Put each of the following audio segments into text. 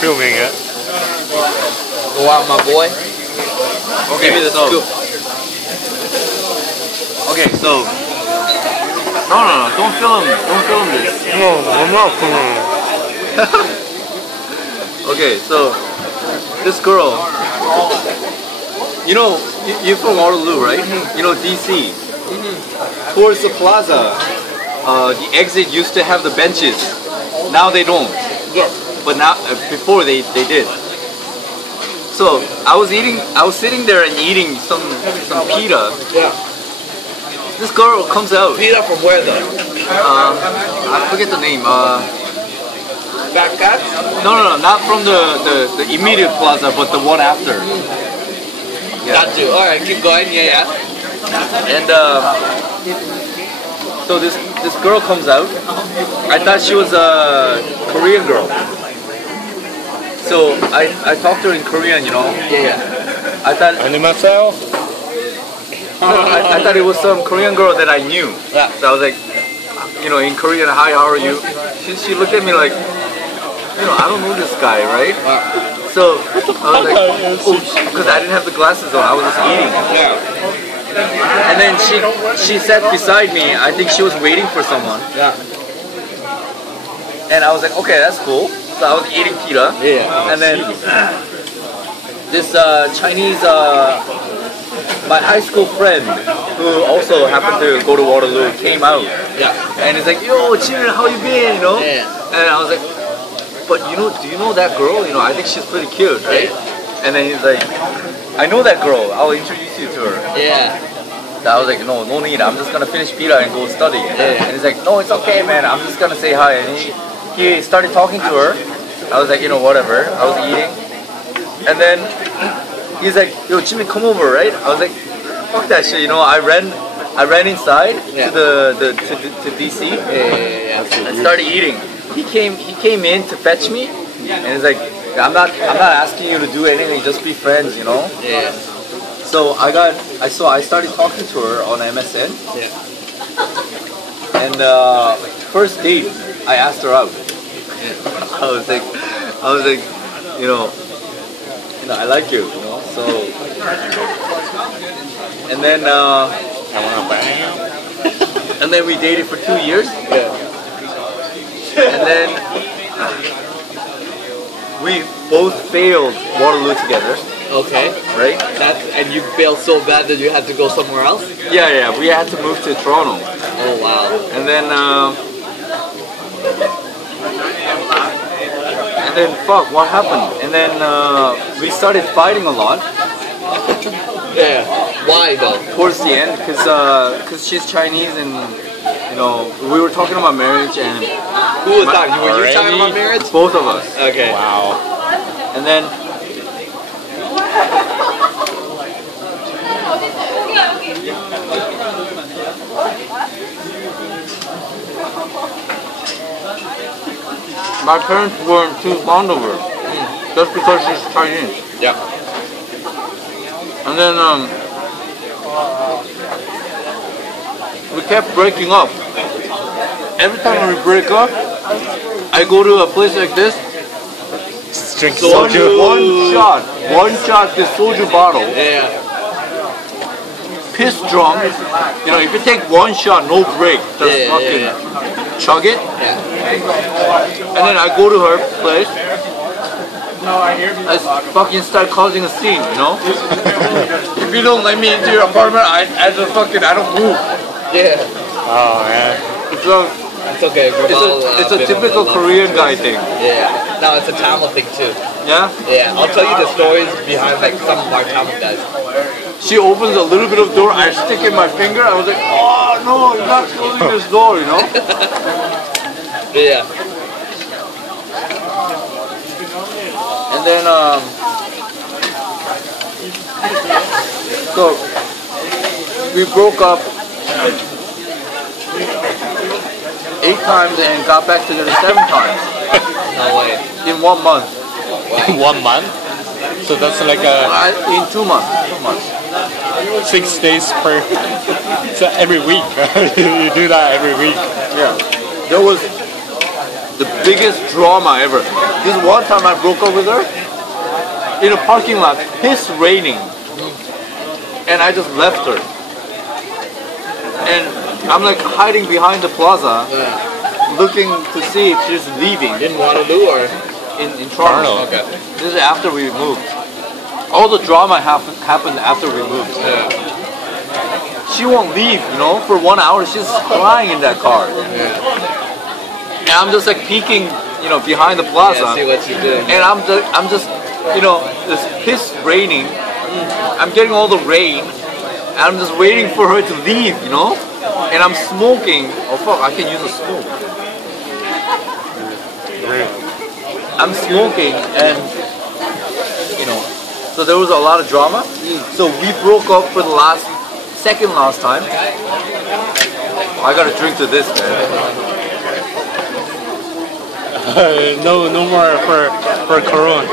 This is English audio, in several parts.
Filming it. Wow, my boy. Okay, Give me the scoop. Okay, so no, don't film this. No, I'm not filming it. Okay, so this girl, you know, you're from Waterloo, right? You know DC. Towards the plaza, the exit used to have the benches. Now they don't. Yes. But now, before they did. So I was sitting there and eating some pita. Yeah. This girl comes out. Pita from where though? I forget the name. Back cat? No, not from the immediate plaza, but the one after. Yeah. Got you. Alright, keep going. Yeah. And so this girl comes out. I thought she was a Korean girl. So I talked to her in Korean, you know. Yeah. I thought 안녕하세요. I thought it was some Korean girl that I knew. Yeah. So I was like, you know, in Korean, hi, how are you? She looked at me like, you know, I don't know this guy, right? So I was like, oh, because I didn't have the glasses on, I was just eating. Yeah. And then she sat beside me. I think she was waiting for someone. Yeah. And I was like, okay, that's cool. So I was eating pita. Yeah. And then this Chinese, my high school friend, who also happened to go to Waterloo, came out. Yeah. And he's like, yo, Jimin, how you been? You know? Yeah. And I was like, but do you know that girl? You know, I think she's pretty cute, right? Yeah. And then he's like, I know that girl. I'll introduce you to her. Yeah. So I was like, no need. I'm just gonna finish pita and go study. Yeah. And he's like, no, it's okay, man. I'm just gonna say hi. And he started talking to her. I was like, you know, whatever. I was eating. And then he's like, yo, Jimin, come over, right? I was like, fuck that shit. You know, I ran inside to DC. Yeah. I started eating. He came in to fetch me, and he's like, I'm not asking you to do anything. Just be friends, you know. Yeah. So I started talking to her on MSN. Yeah. And first date, I asked her out. I was like, you know, I like you, you know. So, and then and then we dated for 2 years. Yeah. And then we both failed Waterloo together. Okay. Right? And you failed so bad that you had to go somewhere else? Yeah. We had to move to Toronto. Oh wow. And then fuck, what happened? And then we started fighting a lot. Yeah. Why though? Towards the end, because she's Chinese and, you know, we were talking about marriage and... Who was that? Were you talking about marriage? Both of us. Okay. Wow. And then... my parents weren't too fond of her. Just because she's Chinese. Yeah. And then we kept breaking up. Every time we break up, I go to a place like this. Just drink One soju. shot, this soju bottle. Yeah. Piss drunk. You know, if you take one shot, no break, just fucking chug it. Yeah. And then I go to her place. I fucking start causing a scene, you know? If you don't let me into your apartment, I don't move. Yeah. Oh man. It's okay. It's a typical Korean guy thing. Yeah. No, it's a Tamil thing too. Yeah? Yeah. I'll tell you the stories behind like some of our Tamil guys. She opens a little bit of door, I stick in my finger, I was like, oh no, you're not closing this door, you know? Yeah. And then, so, we broke up 8 times and got back together 7 times. No way. In 1 month. In 1 month? So that's like In 2 months. 2 months. 6 days per. So every week. You do that every week. Yeah. There was the biggest drama ever. This one time I broke up with her in a parking lot, piss raining, and I just left her. And I'm like hiding behind the plaza, looking to see if she's leaving. In Waterloo or? In Toronto. Okay. This is after we moved. All the drama happened after we moved. Yeah. She won't leave, you know, for 1 hour. She's crying in that car. Yeah. And I'm just like peeking, you know, behind the plaza. Yeah, see what she's doing. And I'm just, you know, this piss raining. I'm getting all the rain. And I'm just waiting for her to leave, you know. And I'm smoking. Oh fuck, I can use a smoke. I'm smoking and, you know, so there was a lot of drama. So we broke up for the second last time. I gotta drink to this, man. No more for Corona.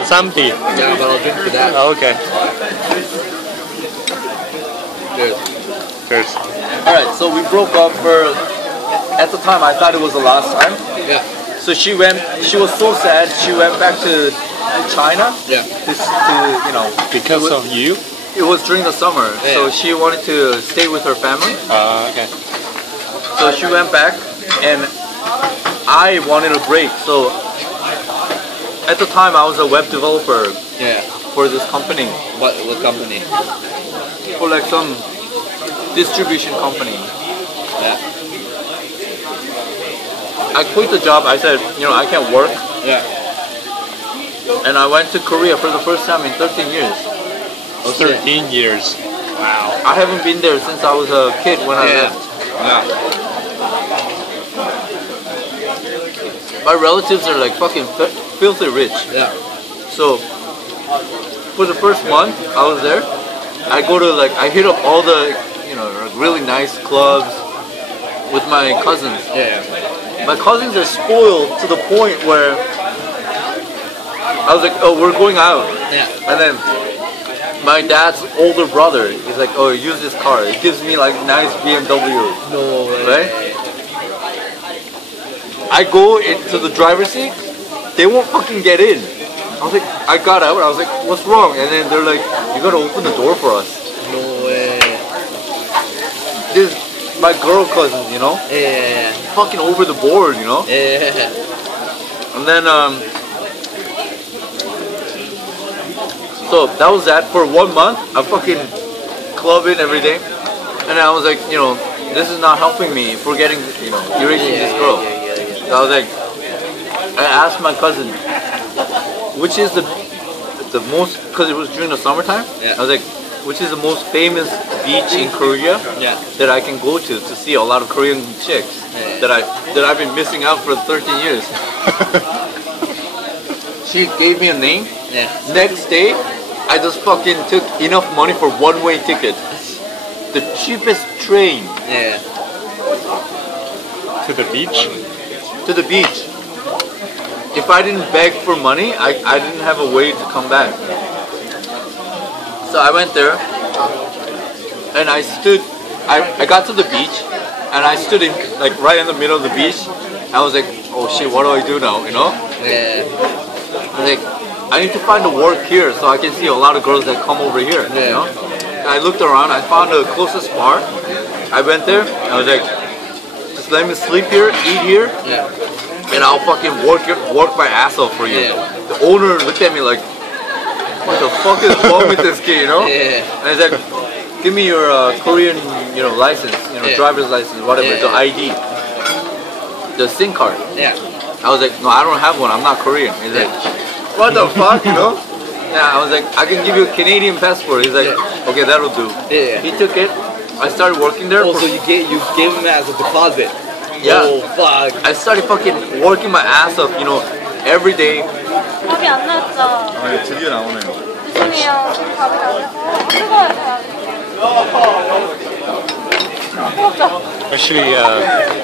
It's empty. Yeah, but I'll drink to that. Oh, okay. Cheers. Cheers. Alright, so we broke up for, at the time I thought it was the last time. Yeah. So she was so sad, she went back to China. Yeah. To you know. Because of you? It was during the summer, Yeah. so she wanted to stay with her family. Okay. So she went back, and I wanted a break. So at the time, I was a web developer Yeah. for this company, What company? for like some distribution company. Yeah. I quit the job. I said, you know, I can't work, Yeah. and I went to Korea for the first time in 13 years. 13 years. Wow. I haven't been there since I was a kid when I Yeah. left. Yeah. My relatives are like fucking filthy rich. Yeah. So for the first month I was there, I hit up all the, you know, really nice clubs with my cousins. Yeah. My cousins are spoiled to the point where I was like, oh, we're going out. Yeah. And then my dad's older brother, he's like, oh, use this car. It gives me like nice BMW. No way. Right? I go into the driver's seat, they won't fucking get in. I was like, I got out, I was like, what's wrong? And then they're like, you gotta open the door for us. No way. This my girl cousins, you know? Yeah. Fucking over the board, you know? Yeah. And then, so that was that for 1 month. I'm fucking clubbing every day. And I was like, you know, this is not helping me for getting, you know, erasing this girl. So I was like, I asked my cousin, which is the most, because it was during the summertime. Yeah. I was like, which is the most famous beach in Korea Yeah. that I can go to see a lot of Korean chicks that I've been missing out for 13 years. She gave me a name. Yeah. Next day, I just fucking took enough money for one-way ticket. The cheapest train Yeah. To the beach? to the beach. If I didn't beg for money, I didn't have a way to come back. So I went there, and I got to the beach, and I stood in, like, right in the middle of the beach. I was like, oh shit, what do I do now, you know? Yeah. I was like, I need to find a work here so I can see a lot of girls that come over here, you know? And I looked around, I found the closest bar. I went there, I was like, just let me sleep here, eat here, Yeah. and I'll fucking work my ass off for you. Yeah. The owner looked at me like, what the fuck is wrong with this kid, you know? Yeah. And he's like, give me your Korean, you know, license, you know, Yeah. driver's license, whatever, Yeah. the ID, the SIM card. Yeah. I was like, no, I don't have one, I'm not Korean. He's like, what the fuck, you know? Yeah, I was like, I can give you a Canadian passport. He's like, okay, that'll do. Yeah. He took it. I started working there. Also, you gave him as a deposit. Yeah. Oh fuck. I started fucking working my ass off, you know, every day. 밥이 안 나왔죠? 아, 드디어 나오네요. 죄송해요. 지금 밥이 안 나왔어요. 뜨거워요. 뜨겁죠? Actually,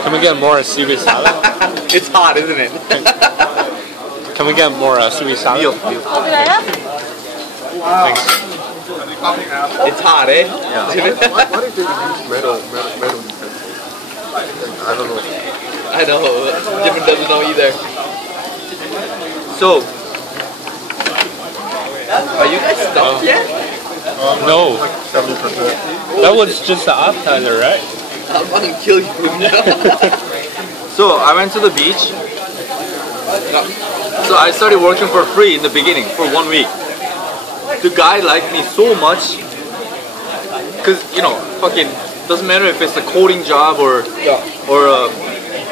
can we get more seaweed salad? It's hot, isn't it? Can we get more seaweed salad? 미역. 어디가요? Thanks. It's hot, eh? Yeah. Jimin? Why did they use red I don't know. I know. Jimin doesn't know either. So, Are you guys stuffed yet? No. That was just the appetizer, right? I'm gonna kill you now. so I went to the beach. So I started working for free in the beginning for 1 week. The guy liked me so much, cause you know, fucking doesn't matter if it's a coding job or a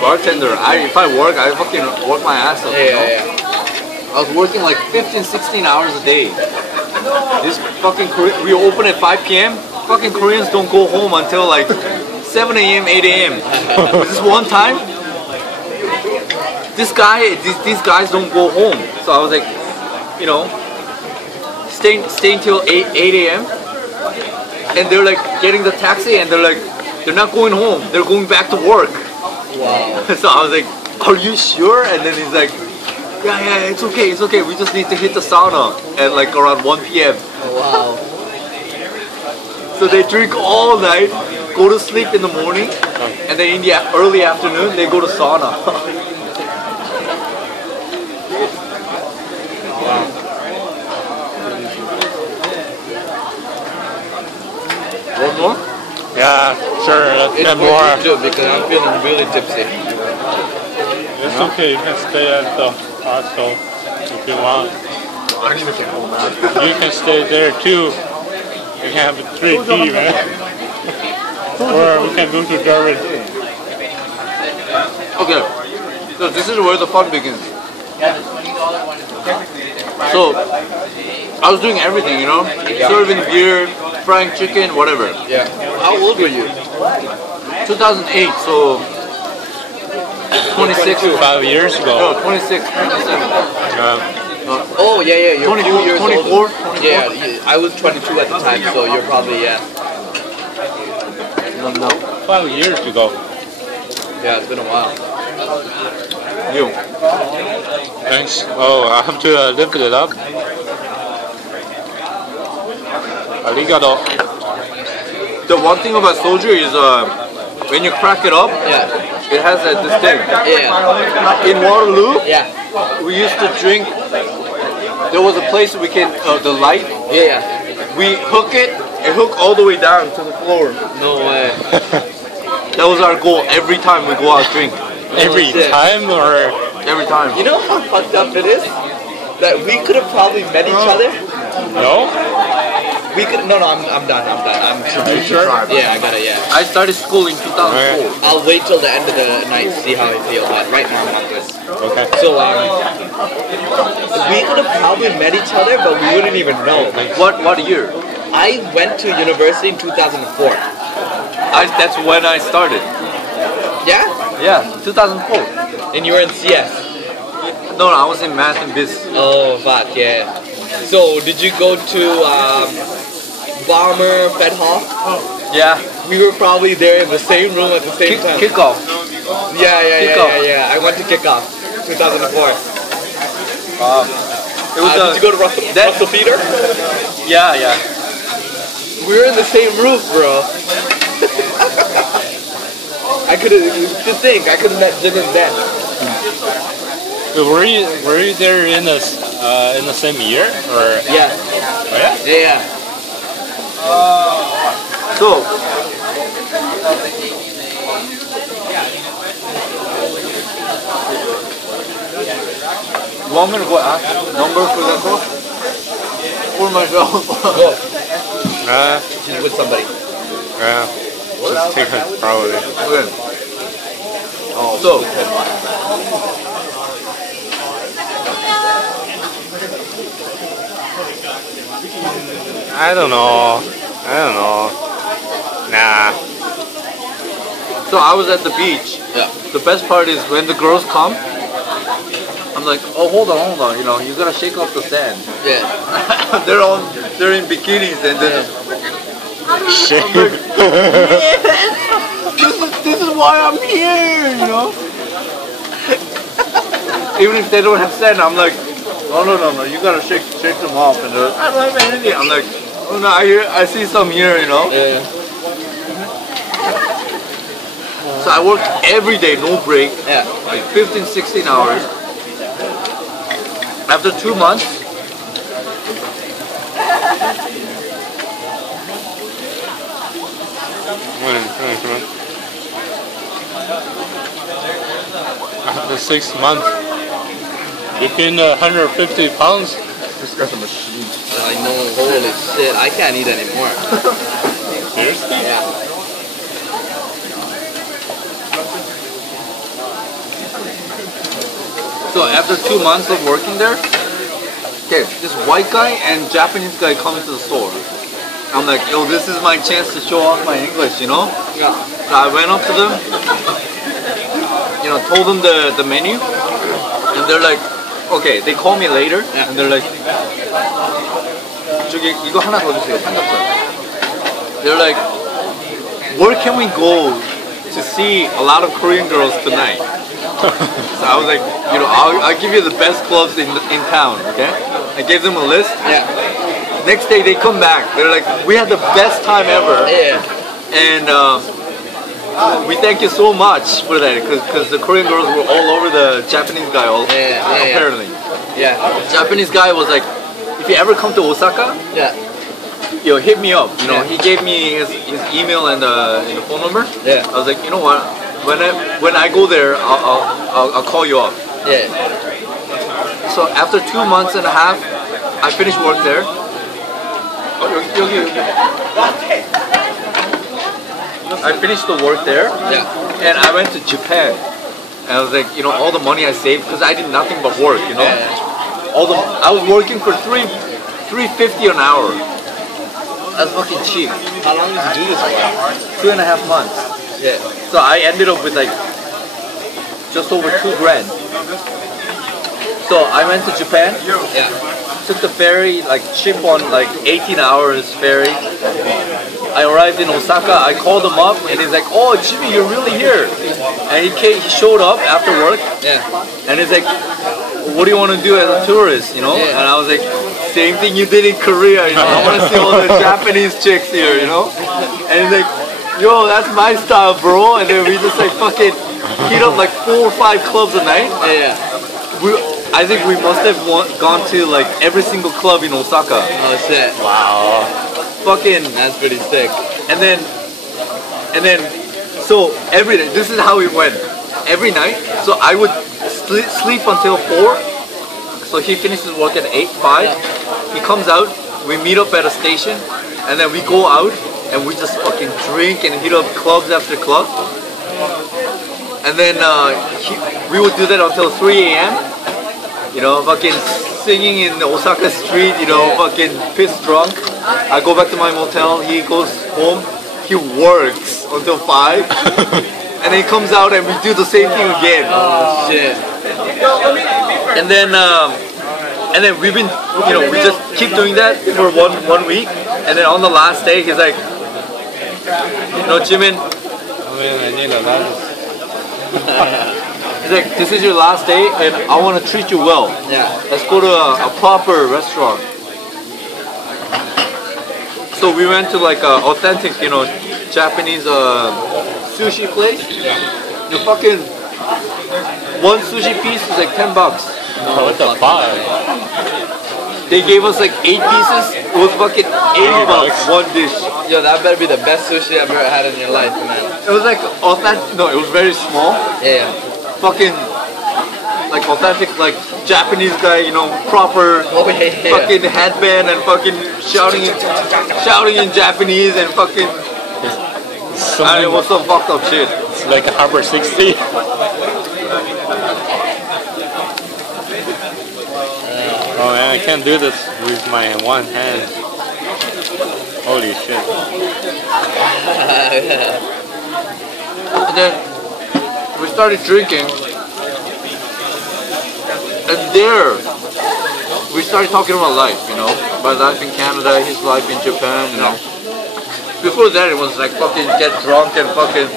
bartender. If I work, I fucking work my ass off. I was working like 15, 16 hours a day. This fucking we open at 5 p.m. Fucking Koreans don't go home until like 7 a.m., 8 a.m. This one time, these guys don't go home. So I was like, you know, staying till 8 a.m. And they're like getting the taxi and they're not going home. They're going back to work. Wow. So I was like, are you sure? And then he's like, yeah, it's okay. We just need to hit the sauna at like around 1 p.m. Wow. So they drink all night, go to sleep in the morning, and then in the early afternoon they go to sauna. One more? Yeah, sure. Let's It's get for more. you too because I'm feeling really tipsy. It's okay. You can stay at the hostel if you want. You can stay there too. We can have a 3P, man. Or we can go to Darwin. Okay, so this is where the fun begins. So, I was doing everything, you know? Serving beer, frying chicken, whatever. Yeah. How old were you? 2008, so 26. 5 years ago. No, 26, 27. Oh yeah. You're 24, a few years 24? older. Yeah, I was 22 at the time, so you're probably No. 5 years ago. Yeah, it's been a while. You. Thanks. Oh, I have to lift it up. Arigato. The one thing about soju is when you crack it up, Yeah. it has this thing. Yeah. In Waterloo, Yeah. we used to drink. There was a place we can the light. Yeah. We hook it and hook all the way down to the floor. No way. That was our goal every time we go out drink. Every shit. time or Every time. You know how fucked up it is? That we could have probably met each other. no? We could. No, I'm done. I'm Are you sure? Yeah, I got it. Yeah. I started school in 2004. I'll wait till the end of the night to see how I feel. But right now I'm good. Okay. So we could have probably met each other, but we wouldn't even know. What year? I went to university in 2004. That's when I started. Yeah? Yeah, 2004. And you were in CS. No, I was in math and biz. Oh fuck yeah. So did you go to Bomber Fed Hall? Yeah. We were probably there in the same room at the same time. Kickoff. Yeah. I went to kickoff 2004. It was Did you go to Russell Peter? Yeah. We were in the same roof, bro. I could have. To think, I could have met Jimin then. Were you there in the same year or? Yeah. Oh, yeah? Yeah. So, you want me to go ask number for that girl? For myself? Uh, She's with somebody. yeah. Just take it probably. Okay. Oh, So, I don't know. Nah. so I was at the beach. Yeah. The best part is when the girls come, I'm like, oh, hold on, you know, you gotta shake off the sand. Yeah. they're in bikinis and then Shit. this is why I'm here, you know. Even if they don't have sand, I'm like, no, you gotta shake them off. And they're like, I don't have anything. I'm like, oh no, I see some here, you know. Yeah. So I worked every day, no break, Yeah. like 15, 16 hours. After 2 months, After 6 months, you gained 150 pounds. this guy's a machine. I know, holy shit, I can't eat anymore. Seriously? Yeah. So after 2 months of working there, okay, this white guy and Japanese guy come into the store. I'm like, yo, this is my chance to show off my English, you know? Yeah. So I went up to them, you know, told them the menu, and they're like, okay, they call me later, Yeah. and they're like, 저기 이거 하나 더 주세요, 삼겹살. They're like, where can we go to see a lot of Korean girls tonight? So I was like, you know, I'll give you the best clubs in town, okay? I gave them a list. Yeah. Next day they come back. They're like, we had the best time ever. Yeah. And we thank you so much for that because the Korean girls were all over the Japanese guy apparently. Yeah. Japanese guy was like, if you ever come to Osaka, Yeah. yo, hit me up. You know, Yeah. he gave me his email and the phone number. Yeah. I was like, you know what? When I go there, I'll call you up. Yeah. So after 2 months and a half, I finished work there. Oh, 여기. I finished the work there, Yeah. and I went to Japan. And I was like, you know, all the money I saved because I did nothing but work. You know, Yeah. I was working for $3.50 an hour. That's fucking cheap. How long did you do this for? 2.5 months. Yeah. So I ended up with like just over $2 grand. So I went to Japan, Yeah. took the ferry, like cheap one, like 18 hours ferry. I arrived in Osaka, I called him up and he's like, oh Jimmy, you're really here. And he showed up after work Yeah. and he's like, what do you want to do as a tourist, you know? Yeah. And I was like, same thing you did in Korea, you know? I want to see all the Japanese chicks here, you know? And he's like, yo, that's my style, bro. And then we just like fucking heat up like 4 or 5 clubs a night. Yeah. I think we must have gone to like every single club in Osaka. Oh shit. Wow. Fucking, That's pretty sick. and then, so every day, this is how it went. Every night, so I would sleep until 4. So he finishes work at 5. He comes out, we meet up at a station, and then we go out and we just fucking drink and hit up clubs after club. And then we would do that until 3 a.m. You know, fucking singing in the Osaka street, you know, fucking pissed drunk. I go back to my motel, he goes home, he works until 5. And then he comes out and we do the same thing again. Oh shit. And then we've been, you know, we just keep doing that for one week. And then on the last day, he's like, you know, Jimin, he's like, this is your last day and I want to treat you well. Yeah. Let's go to a proper restaurant. So we went to like a authentic, you know, Japanese sushi place. You fucking, one sushi piece is like $10. Oh, what the fuck? They gave us like 8 pieces. It was fucking $80 one dish. Yo, that better be the best sushi I've ever had in your life, man. It was like authentic. No, it was very small. Yeah. Fucking like authentic, like Japanese guy, you know, proper Oh yeah. fucking headband and fucking shouting in Japanese and fucking. I mean, what's some fucked up shit? It's like a Harbor 60. Oh man, I can't do this with my one hand. Holy shit. And then we started drinking, and there we started talking about life, you know, my life in Canada, his life in Japan, you know. Before that, it was like fucking get drunk and fucking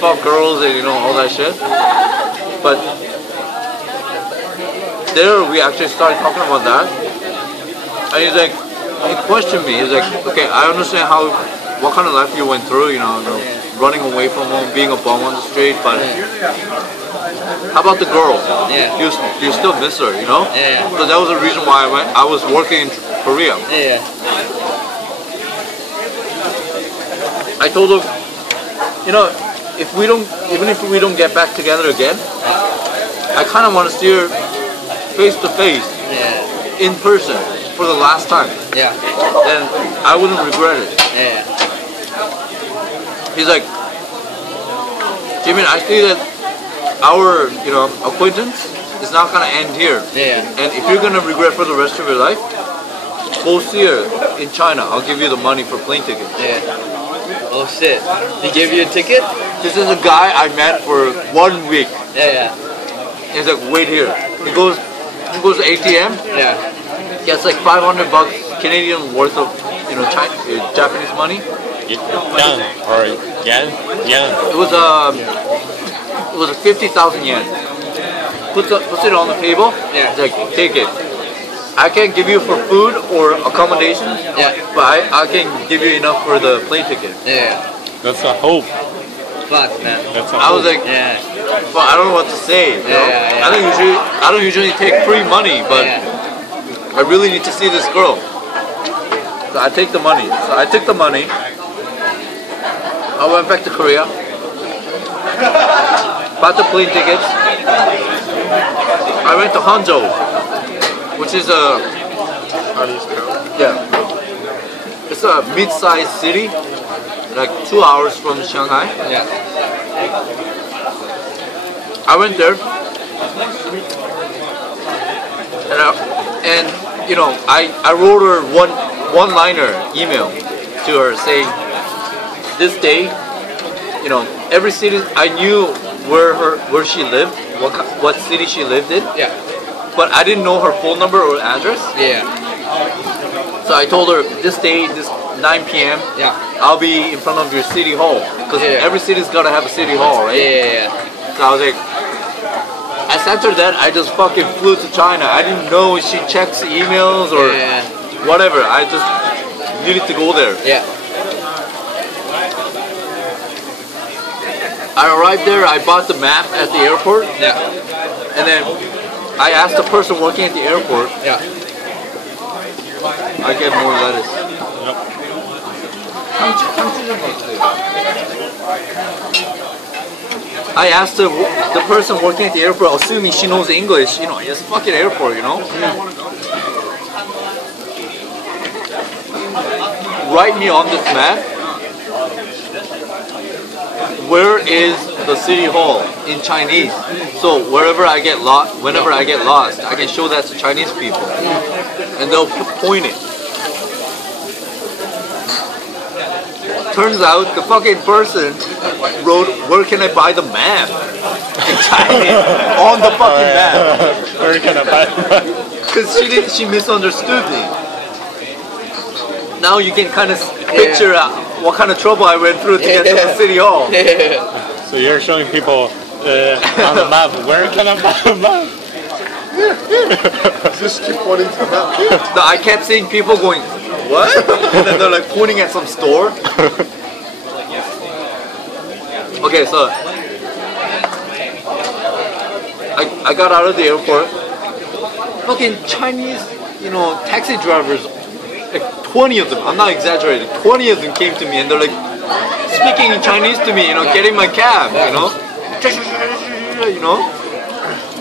fuck girls and you know all that shit. But there we actually started talking about that, and he's like, he questioned me. He's like, okay, I understand what kind of life you went through, you know, running away from home, being a bum on the street, but how about the girl? Yeah. You still miss her, you know? Yeah. So that was the reason why I was working in Korea. Yeah. I told her, you know, even if we don't get back together again, I kind of want to see her face to face, Yeah. in person, for the last time. Yeah. And I wouldn't regret it. Yeah. He's like, Jimin, I see that our, acquaintance is not gonna end here. Yeah. And if you're gonna regret for the rest of your life, go see her in China. I'll give you the money for plane tickets. Yeah. Oh shit. He gave you a ticket? This is a guy I met for 1 week. Yeah. He's like, wait here. He goes to ATM. Yeah. Gets like $500 Canadian worth of, Japanese money. Yen or yen? Yen. It was a 50,000 yen. Puts it on the table. Yeah. He's like, take it. I can't give you for food or accommodation. Yeah. But I can give you enough for the plane ticket. Yeah. That's a hope. Fuck, man. That's a I was hope. like, Yeah. well, I don't know what to say. You know? Yeah. I don't usually take free money, but Yeah. I really need to see this girl. So I take the money. So I took the money. I went back to Korea. Bought the plane tickets. I went to Hangzhou, which is it's a mid-sized city, like 2 hours from Shanghai. Yeah. I went there, and I wrote her one-liner email to her saying, this day, every city I knew where she lived, what city she lived in, Yeah. but I didn't know her phone number or address. Yeah. So I told her this day, this 9 p.m. Yeah. I'll be in front of your city hall, because Yeah. every city's gotta have a city hall, right? Yeah. So I was like, I sent her that. I just fucking flew to China. I didn't know she checks emails or Yeah. whatever. I just needed to go there. Yeah. I arrived there. I bought the map at the airport, Yeah. and then I asked the person working at the airport. Yeah. I get more lettuce. I asked the person working at the airport, assuming she knows English. It's a fucking airport, Write me on this map. Where is the city hall in Chinese? So whenever I get lost, I can show that to Chinese people, and they'll point it. Turns out the fucking person wrote, "Where can I buy the map?" in Chinese on the fucking map, Where can I buy? because she misunderstood me. Now you can kind of picture what kind of trouble I went through to get to the city hall. Yeah. So you're showing people on the map. Where can I buy a map? Just keep pointing to the map. No, I kept seeing people going, what? And then they're like pointing at some store. Okay, so I got out of the airport. Fucking Chinese, taxi drivers, like 20 of them, I'm not exaggerating, 20 of them came to me and they're like speaking in Chinese to me, getting my cab, I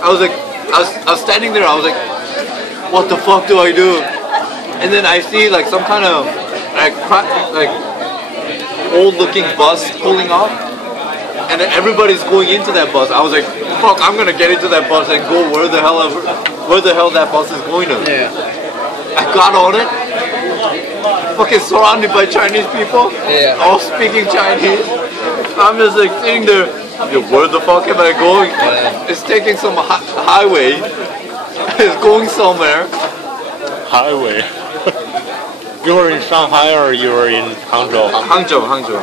was standing there, I was like, what the fuck do I do? And then I see like some kind of like old looking bus pulling off, and then everybody's going into that bus. I was like, fuck, I'm gonna get into that bus and go where the hell that bus is going to. Yeah. I got on it, fucking surrounded by Chinese people, Yeah. all speaking Chinese. I'm just like sitting there, yo, where the fuck am I going? It's taking some highway. It's going somewhere. Highway. You were in Shanghai or you were in Hangzhou? Hangzhou.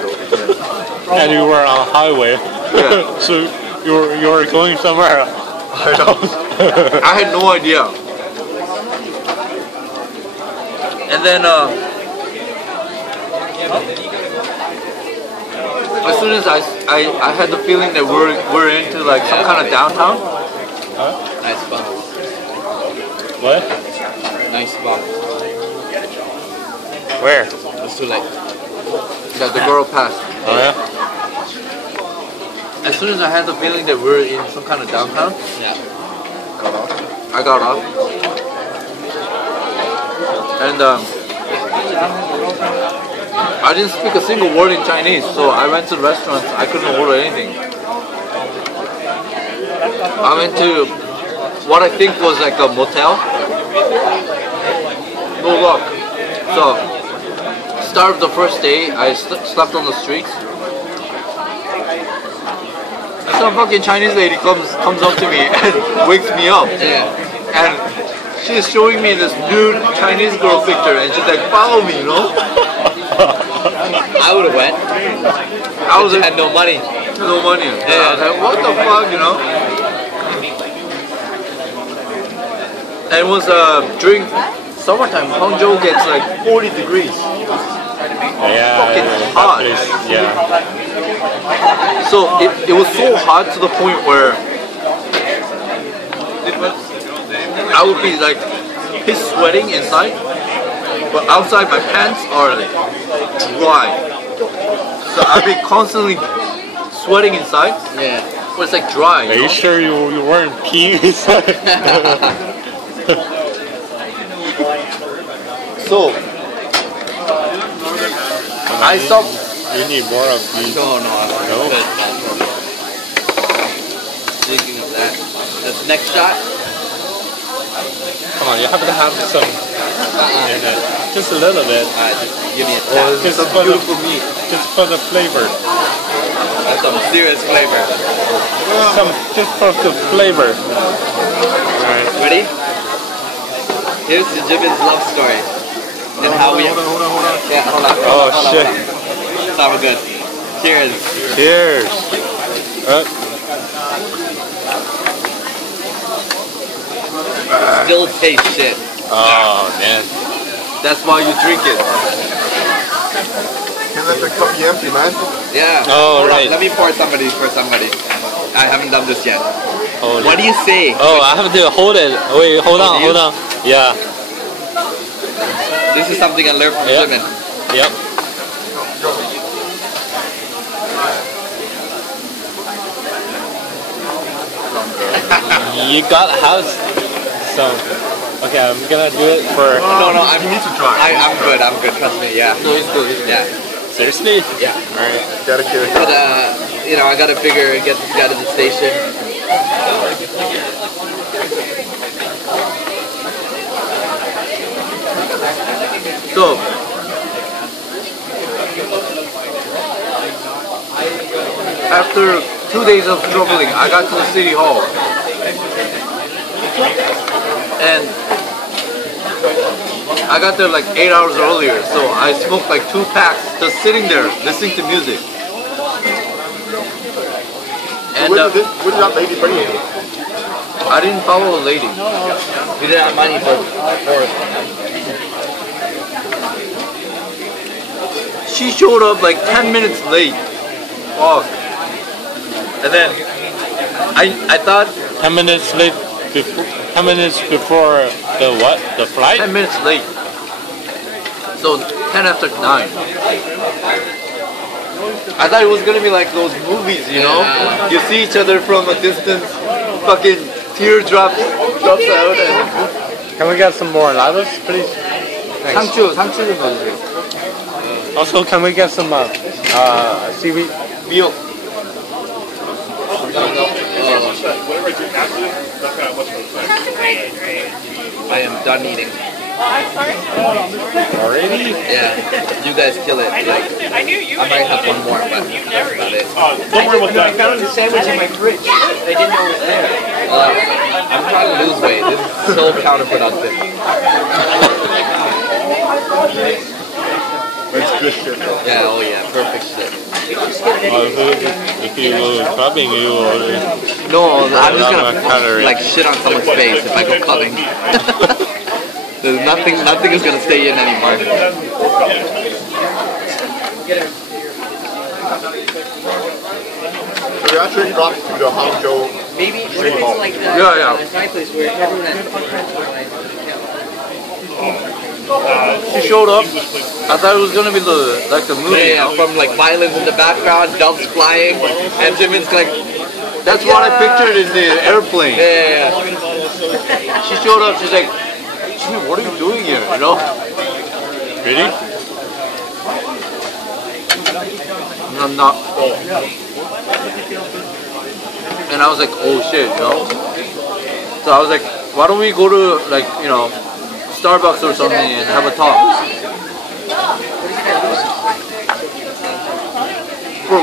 And you were on highway. Yeah. So you were going somewhere else. I had no idea. And then as soon as I had the feeling that we're into like some kind of downtown. Nice spot. What? Nice spot. Where? It's too late. That the girl passed. Oh yeah? As soon as I had the feeling that we're in some kind of downtown, Yeah. I got off. And I didn't speak a single word in Chinese, so I went to the restaurants. I couldn't order anything. I went to what I think was like a motel. No luck. So, start of the first day, I slept on the streets. Some fucking Chinese lady comes up to me and wakes me up. Yeah. And she's showing me this nude Chinese girl picture, and she's like, follow me, you know? I would have went. I was I like, had no money. no money. I was like, what the fuck, you know? And it was during summertime. Hangzhou gets like 40 degrees. Yeah. Fucking that hot. place, yeah. So it was so hot to the point where I would be like piss sweating inside, but outside my pants are like dry. So I'd be constantly sweating inside, Yeah. but it's like dry. Are you sure you weren't peeing inside? So I stopped. You need more of these. No, I'm No? good. Speaking of that, that's next shot. Come on, you have to have some in it. Just a little bit. Alright, just give me a Or tap. just Some for the, beautiful meat. just for the flavor. That's some serious flavor. Just for the flavor. Alright. Ready? Here's the Jimin's love story. And how we. Hold on. Yeah, hold on. Oh shit. Sound good. Cheers. Cheers. Still tastes shit. Oh man. That's why you drink it. Can't let the cup be empty, man. Yeah. Oh, Hold on, right. let me pour somebody for somebody. I haven't done this yet. Hold What it. do you say? Oh, I have to hold it. Wait, hold on, you? hold on. Yeah. This is something I learned from Yep. Jimin. Yep. You gotta have some. Okay, I'm gonna do it for. No, I'm. You need to try. I'm good. I'm good. Trust me. Yeah. No, it's good. Yeah. Seriously? Yeah. Alright. Dedicated. But I gotta figure get this guy to the station. So after 2 days of struggling, I got to the city hall, and I got there like 8 hours earlier. So I smoked like 2 packs just sitting there listening to music. And What did that lady bring you? I didn't follow a lady. We didn't have money for. She showed up like 10 minutes late. Fuck. And then I thought 10 minutes late. 10 minutes before the what? The flight? 10 minutes late. So 10 after 9. I thought it was gonna be like those movies, you know? Yeah. You see each other from a distance, fucking teardrops drops out, and Can we get some more lados, please? 상추 좀 넣어주세요. Also, can we get some seaweed? 미역. I am done eating. Already? Yeah. You guys kill it. Like, I might have one more, but that's about it. Don't worry about that. I'm trying to lose weight. This is so counterproductive. That's good shit. Yeah, oh yeah, perfect shit. If you go clubbing, you will. No, I'm just Not gonna calorie. like shit on someone's face if I go clubbing. There's nothing is gonna stay in anymore. So we actually dropped to the Hangzhou. Maybe what if it's like the Yeah. side place where everyone has She showed up. I thought it was gonna be the movie. Yeah, from like violence in the background, doves flying, and Jimin's like, That's what I pictured in the airplane. yeah. She showed up. She's like, Jimmy, what are you doing here? You know? Really? And I'm not. And I was like, oh shit, you know? So I was like, why don't we go to like, you know, Starbucks or something and have a talk? For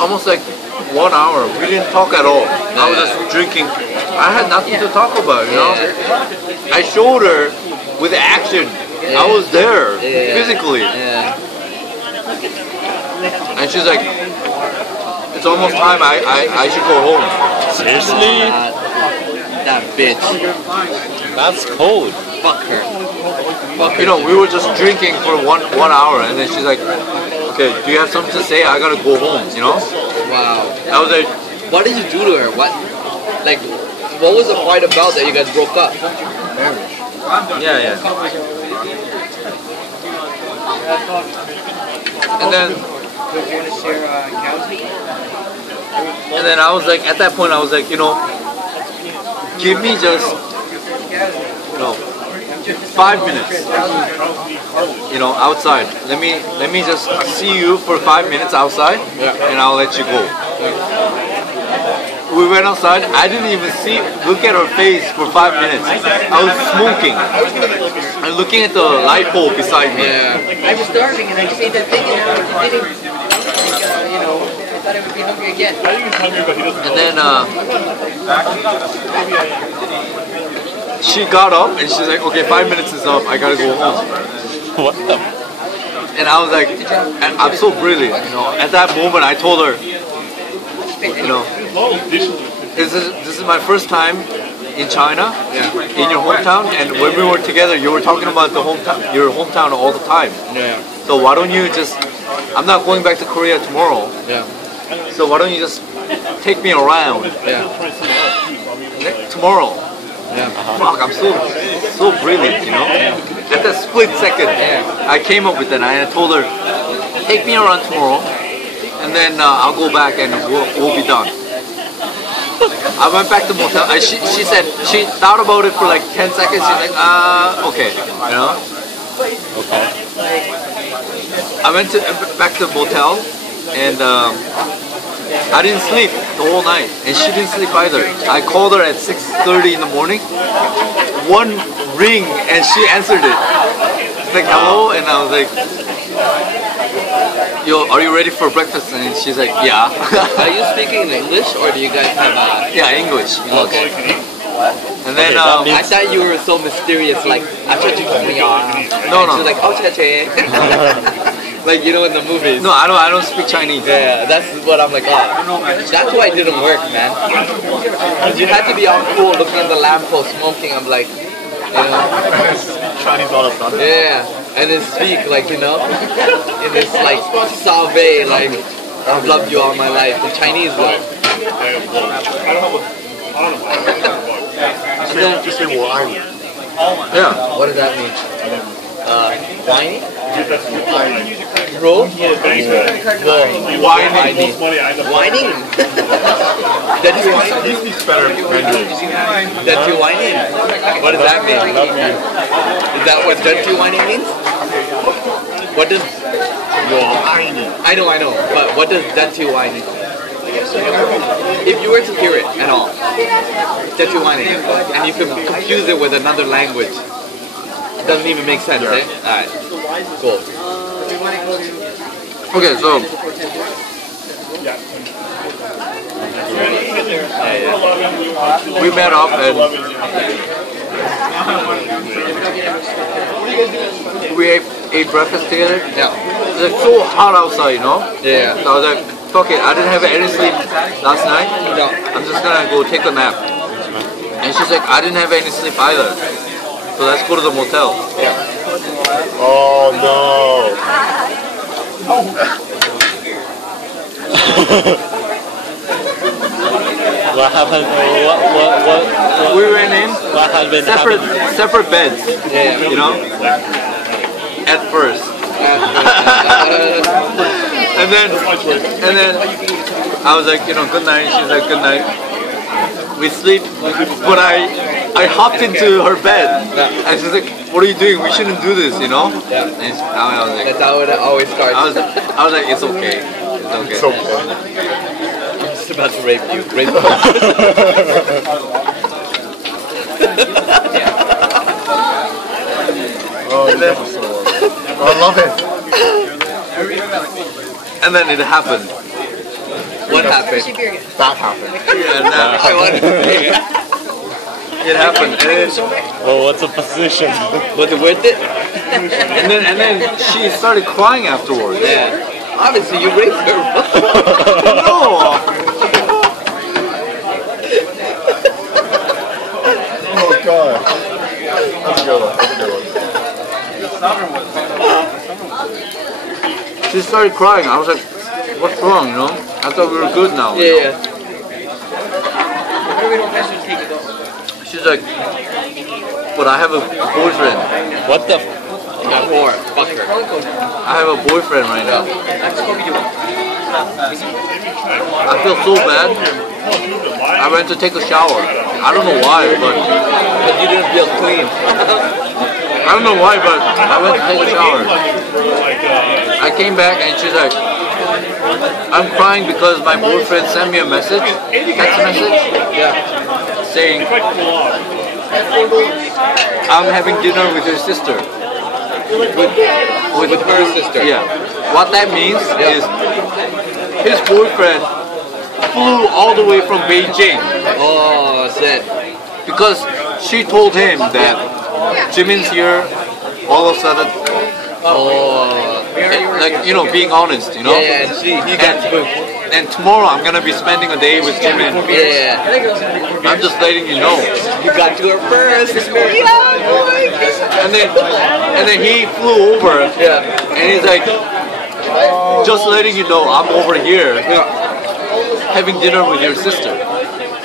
almost like 1 hour, we didn't talk at all. I was just drinking. I had nothing to talk about, you know? I showed her with action. I was there, physically. Yeah. And she's like, it's almost time, I should go home. Seriously? That bitch. That's cold. Fuck her. You know, we were just drinking for one hour, and then she's like, okay, do you have something to say? I gotta go home, you know? Wow. I was like, What did you do to her? What was the fight about that you guys broke up? yeah. And then I was like, at that point, I was like, you know, give me just, you know, 5 minutes, you know, outside. Let me just see you for 5 minutes outside, and I'll let you go. We went outside. I didn't even look at her face for 5 minutes. I was smoking and looking at the light pole beside me. Yeah. I was starving and I just ate that thing and I didn't, you know, I thought I would be hungry again. And then she got up and she's like, okay, 5 minutes is up. I gotta go home. What the? And I was like, and I'm so brilliant, you know. At that moment, I told her, you know, this is my first time in China, in your hometown, and when we were together, you were talking about your hometown all the time. Yeah. So why don't you just? I'm not going back to Korea tomorrow. Yeah. So why don't you just take me around Yeah. tomorrow? Yeah. Fuck, I'm so brilliant, you know. At that split second, I came up with that. And I told her, take me around tomorrow, and then I'll go back and we'll be done. I went back to motel. She said she thought about it for like 10 seconds. She's like, okay, you know. Okay. I went back to the motel, and I didn't sleep the whole night, and she didn't sleep either. I called her at 6:30 in the morning. One ring, and she answered it. It's like, hello, and I was like, yo, are you ready for breakfast? And she's like, yeah. Are you speaking in English or do you guys have Yeah, English. Okay. And then, I thought you were so mysterious, like, I thought you told me, No. She's like, oh, che. Like, you know, in the movies. no, I don't speak Chinese. Yeah, that's what I'm like, that's why it didn't work, man. 'Cause you had to be on cool, looking at the lamppost, smoking, I'm like, you know. Chinese all of a sudden. Yeah, and then speak, like, you know, in this, like, salve, like, I've loved you all my life, the Chinese way. Just say wine. Yeah. What does that mean? Whiny? Bro? Whining. Whining? That you whining? He speaks better Mandarin. That you whining? What does that mean? Is that what dirty whining means? What does... I know, but what does dirty whining? If you were to hear it at all, dirty whining, and you could confuse it with another language, it doesn't even make sense, eh? Alright, cool. Okay, so we met up and we ate breakfast together. Yeah. It's like so hot outside, you know? Yeah. So I was like, fuck it, I didn't have any sleep last night. No. I'm just gonna go take a nap. And she's like, I didn't have any sleep either. So let's go to the motel. Oh no. What happened? What? We went in What has been happening? separate beds, Yeah. you know, at first. and then I was like, you know, good night. She's like, good night. We sleep, but I hopped into her bed, and she's like, what are you doing? We shouldn't do this, you know. Yeah. And I was like, That's how it always starts. I was like, it's okay. It's okay. I'm just about to rape you. Rape you. Oh, I love it. And then it happened. What happened? That happened. And then I wanted to say it. it happened. Well, what's the position? Was it worth it? And then she started crying afterwards. Yeah. Obviously, you raped her. No. Oh god. That's a good one. That's a good one. She started crying. I was like, what's wrong, you know? I thought we were good now. you know? Yeah. She's like, but I have a boyfriend. What the? That whore. Fuck her. I have a boyfriend right now. I feel so bad. I went to take a shower. I don't know why, but But you didn't feel clean. I don't know why, but I went to take a shower. I came back and she's like, I'm crying because my boyfriend sent me a message, text message, saying, I'm having dinner with your sister. With her sister. Yeah. What that means is his boyfriend flew all the way from Beijing Oh, shit. because she told him that Jimin's here all of a sudden. Oh. Like, you know, being honest, you know? Yeah, and he got spooked. And tomorrow I'm gonna be spending a day with Jimin. Yeah. I'm just letting you know. You got to her first. And then he flew over Yeah. and he's like, just letting you know I'm over here having dinner with your sister.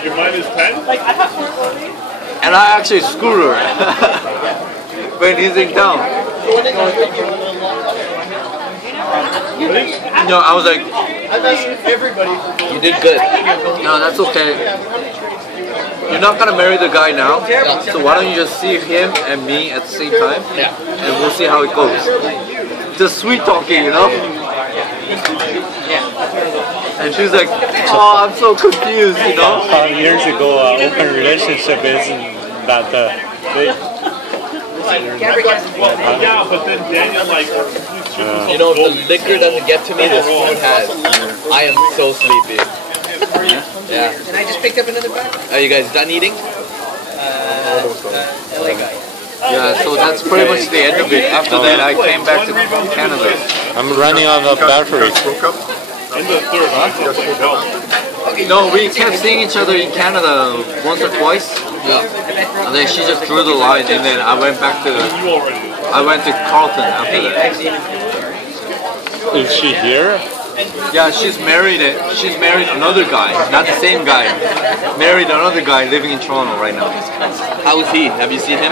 Your mind is 10? And I actually screwed her when he's in town. You know, I was like, You did good. no, that's okay. You're not gonna marry the guy now, so why don't you just see him and me at the same time, Yeah. and we'll see how it goes. Just sweet talking, you know? And she's like, oh, I'm so confused, you know? Years ago, open relationship isn't that big. Yeah, but then Daniel like. You know, if the liquor doesn't get to me, the food has. I am so sleepy. Yeah. And I just picked up another bag. Are you guys done eating? LA guy. Yeah, so that's pretty much the end of it. After that, I came back to Canada. I'm running out of batteries. Broke up? No, we kept seeing each other in Canada once or twice. Yeah. And then she just drew the line, and then I went to Carlton after that. Is she here? Yeah, she's married. She's married another guy, not the same guy. Married another guy living in Toronto right now. How is he? Have you seen him?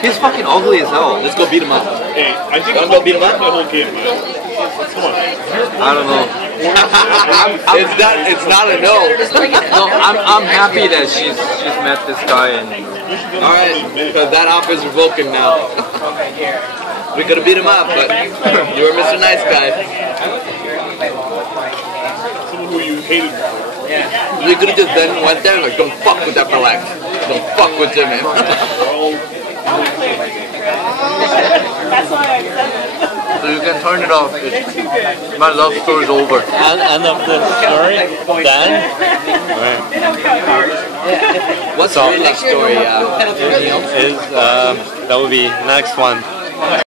He's fucking ugly as hell. Let's go beat him up. Hey, I think Wanna go beat him up? the whole game, man. Come on. I don't know. It's not a no. No, I'm happy that she's met this guy and. Alright, because that offer is revoking now. We could have beat him up, but you were Mr. Nice Guy. Someone who you hated before. We could have just then went there and like, don't fuck with that black. Don't fuck with Jimin. So you can turn it off. My love story's over. End of the story? Dan? What's your love story, Neil? That will be next one.